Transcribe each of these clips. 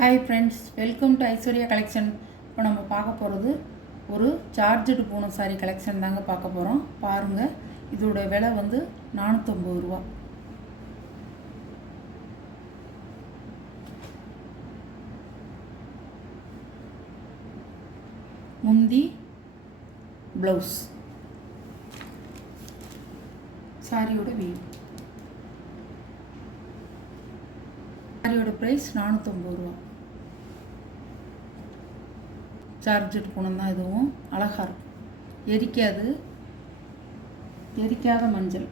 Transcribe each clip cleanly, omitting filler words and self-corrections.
Hi friends, welcome to Aishwarya collection. இப்போ நம்ம பார்க்க போகிறது ஒரு சார்ஜடு பூனம் சாரி கலெக்ஷன் தாங்க பார்க்க போகிறோம். பாருங்கள், இதோட விலை வந்து 450 ரூபா. முந்தி ப்ளவுஸ், சாரியோட வியூ. சாரியோட ப்ரைஸ் 450 ரூபா. சார்ஜட் பூனம் தான், இதுவும் அழகாக இருக்கும். எரிக்காத மஞ்சள்.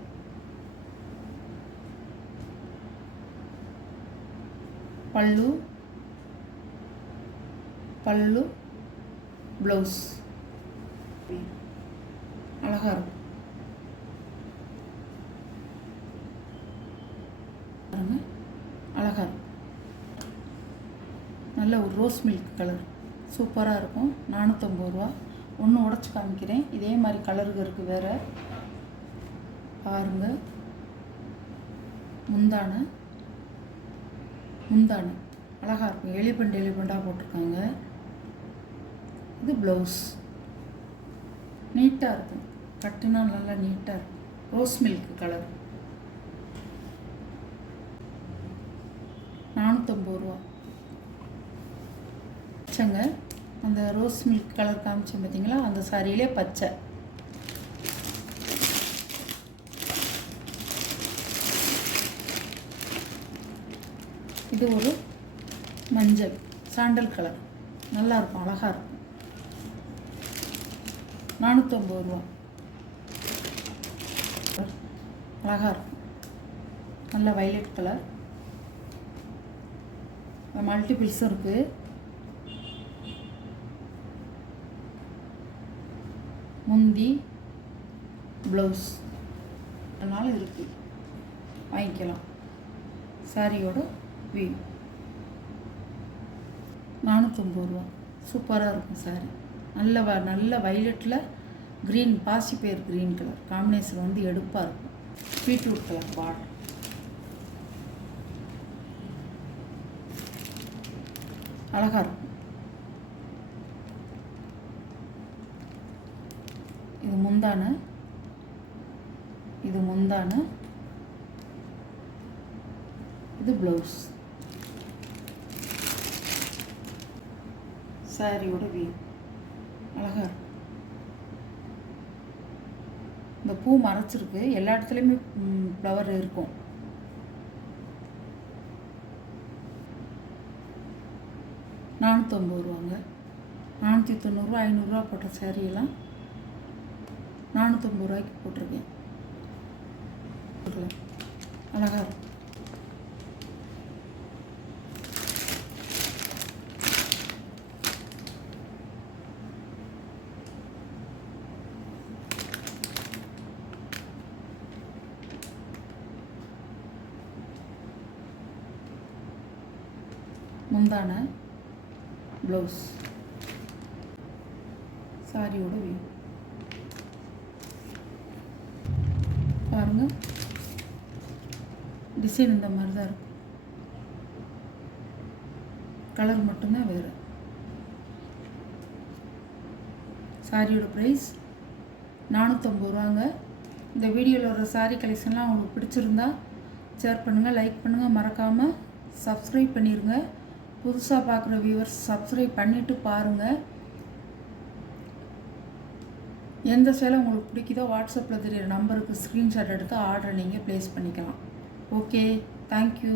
பல்லு ப்ளவுஸ் அழகாக இருக்கும். அழகாக இருக்கும். நல்ல ஒரு ரோஸ் மில்க் கலர், சூப்பராக இருக்கும். 450 ரூபா. ஒன்று உடச்சி காமிக்கிறேன். இதே மாதிரி கலருக்கு இருக்குது வேறு. பாருங்கள், முந்தானை அழகாக இருக்கும். எலிபெண்டாக போட்டிருக்காங்க. இது ப்ளவுஸ் நீட்டாக இருக்கும். கட்டுனா நல்லா நீட்டாக இருக்கும். ரோஸ் மில்க் கலர், 450 ரூபா. பச்சைங்க, அந்த ரோஸ் மில்க் கலர் காமிச்சேன் பார்த்தீங்களா, அந்த சாரியிலே பச்சை. இது ஒரு மஞ்சள் சாண்டல் கலர், நல்லாயிருக்கும், அழகாக இருக்கும். 450 ரூபா. அழகாக இருக்கும். நல்ல வைலட் கலர், மல்டிபிள்ஸும் இருக்குது. முந்தி ப்ளவுஸ் அதனால் இருக்குது, வாங்கிக்கலாம். சாரியோட வியூ 450 ரூபா. சூப்பராக இருக்கும் சாரி. நல்ல வைலட்டில் க்ரீன், பாசிப்பயிர் க்ரீன் கலர் காம்பினேஷன் வந்து எடுப்பாக இருக்கும். பீட்ரூட் கலர் பார்டர், அழகாக இருக்கும். இது முந்தானை, இது ப்ளவுஸ். சாரியோட வியூ அழகாக இருக்கும். இந்த பூ மறைச்சிருக்கு, எல்லா இடத்துலையுமே ஃப்ளவர் இருக்கும். $450 490 500 போட்ட சாரியெல்லாம் 450 ரூபாய்க்கு போட்டிருக்கேன். அழகாக இருக்கும். முந்தானை ப்ளவுஸ், சாரியோட வியூ பாருங்கள். டிசைன் இந்த மாதிரி தான் இருக்கும். கலர் மட்டும்தான் வேறு. சாரியோட ப்ரைஸ் 450 ரூபாங்க. இந்த வீடியோவில் வர சாரி கலெக்ஷன்லாம் உங்களுக்கு பிடிச்சிருந்தா ஷேர் பண்ணுங்கள், லைக் பண்ணுங்கள், மறக்காமல் சப்ஸ்கிரைப் பண்ணிடுங்க. புதுசாக பார்க்குற வியூவர்ஸ் சப்ஸ்கிரைப் பண்ணிவிட்டு பாருங்கள். எந்த சேலை உங்களுக்கு பிடிக்குதோ வாட்ஸ்அப்பில் தெரியிற நம்பருக்கு ஸ்க்ரீன்ஷாட் எடுத்து ஆர்டரை நீங்கள் ப்ளேஸ் பண்ணிக்கலாம். Okay, thank you.